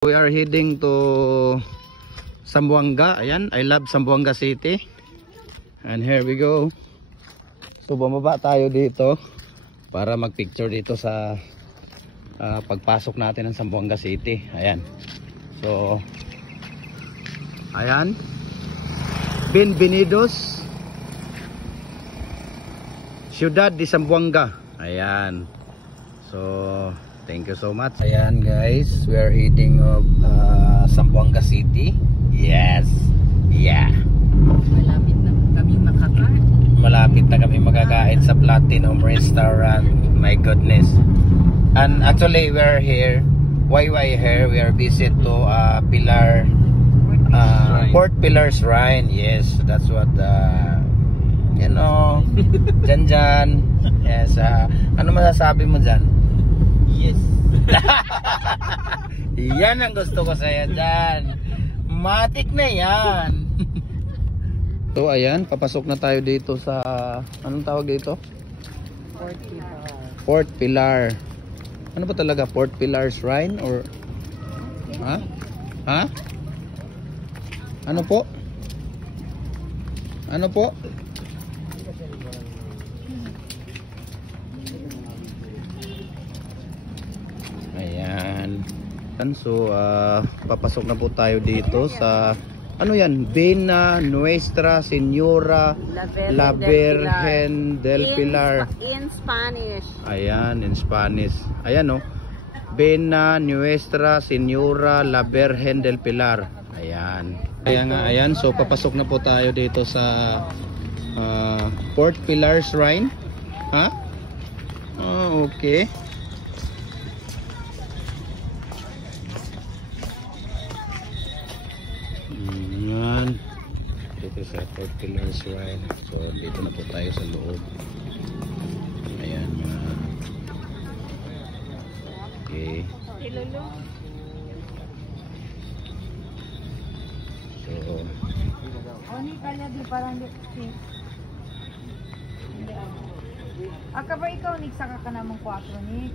We are heading to Zamboanga. Ayan, I love Zamboanga City. And here we go. So bumaba tayo dito para magpicture dito sa pagpasok natin ng Zamboanga City. Ayan. So ayan. Bienvenidos Ciudad de Zamboanga. Ayan. So thank you so much. Ayan guys, we are heading of Zamboanga City. Yes. Yeah. Malapit na kami makakain. Malapit na kami makakain sa Platinum Restaurant. My goodness. And actually we are here. Why here? We are visit to Fort Pillar Shrine. Yes, that's what you know. Dyan. Yes. Ano masasabi mo dyan? Yes. Yan ang gusto ko sa'yo dyan. Matik na yan. So ayan, papasok na tayo dito sa anong tawag dito? Fort Pillar. Ano ba talaga? Fort Pillar Shrine or ha? Ano po? Ano po? Ayan. So papasok na po tayo dito sa ano yan? Bena Nuestra Señora La Virgen del Pilar. In Spanish. Ayan, in Spanish. Ayan no. Bena Nuestra Señora La Virgen del Pilar. Ayan. Ayan, so papasok na po tayo dito sa Fort Pillar Shrine. Ha? Oh, okay. Ayan. Dito sa Fort Pillar Shrine. So dito na po tayo sa loob. Ayan. Okay. So Oni kanya di parang Aka ba ikaw nigsaka ka namang 4 ni?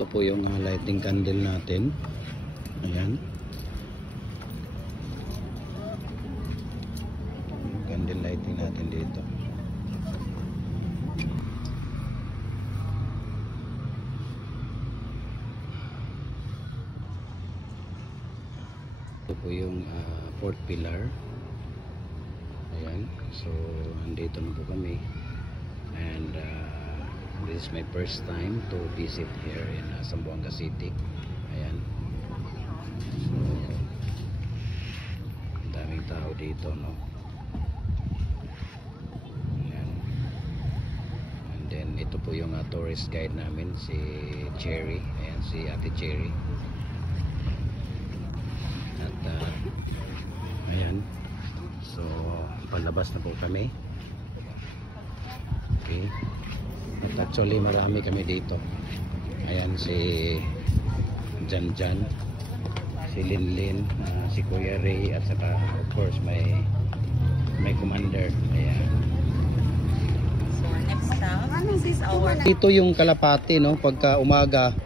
ito po yung lighting candle natin. Ayan. Candle lighting natin dito. Ito po yung Fort Pillar. Ayan. So andito na po kami. And this is my first time to visit here in Zamboanga City. Ayan. So ang daming tao dito, no? Ayan. And then ito po yung tourist guide namin, si Cherry. Ayan, si Ate Cherry. At ayan. So palabas na po kami. Okay. At actually marami kami dito. Ayan si Jan, si Linlin, si Kuya Ray, at saka of course may commander. Ayan. So next stop, this is our Dito yung Kalapati, no, pagka umaga.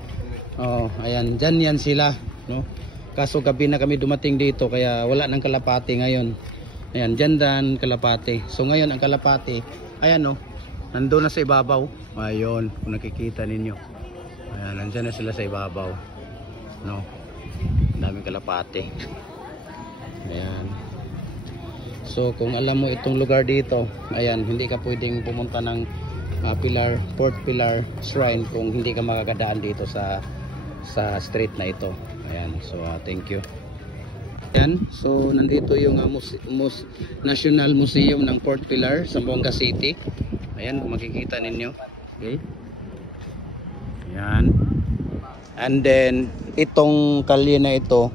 Oh, ayan, dyan yan sila, no. Kaso gabi na kami dumating dito kaya wala nang Kalapati ngayon. Ayan, dyan Kalapati. So ngayon ang Kalapati, ayan no, nandun na sa ibabaw. Ayun, kung nakikita ninyo. Ayan, nandyan na sila sa ibabaw. No? Ang daming Kalapati. Ayan. So, kung alam mo itong lugar dito, ayan, hindi ka pwedeng pumunta ng Fort Pillar Shrine kung hindi ka makakadaan dito sa street na ito. Ayan, so thank you. Ayan, so nandito yung National Museum ng Fort Pillar, Zamboanga City. Ayan, kung makikita ninyo. Okay. Ayan. And then itong kalye na ito,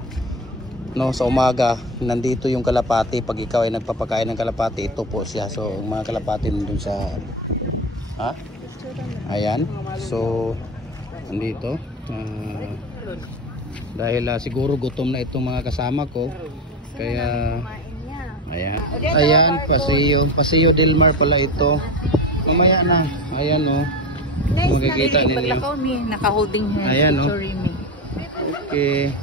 no, sa umaga nandito yung Kalapati. Pag ikaw ay nagpapakain ng Kalapati, ito po siya. So mga Kalapati nandun sa ayan. So nandito Dahil siguro gutom na itong mga kasama ko. Kaya ayan. Ayan, Paseo Del Mar pala ito. Mamaya na. Ayan oh. Makikita ninyo. Naka-holding hands. Ayan oh. Okay.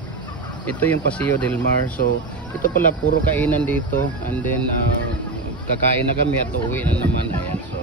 Ito yung Paseo Del Mar. So, ito pala puro kainan dito. And then kakain na kami at uuwi na naman. Ayan. So,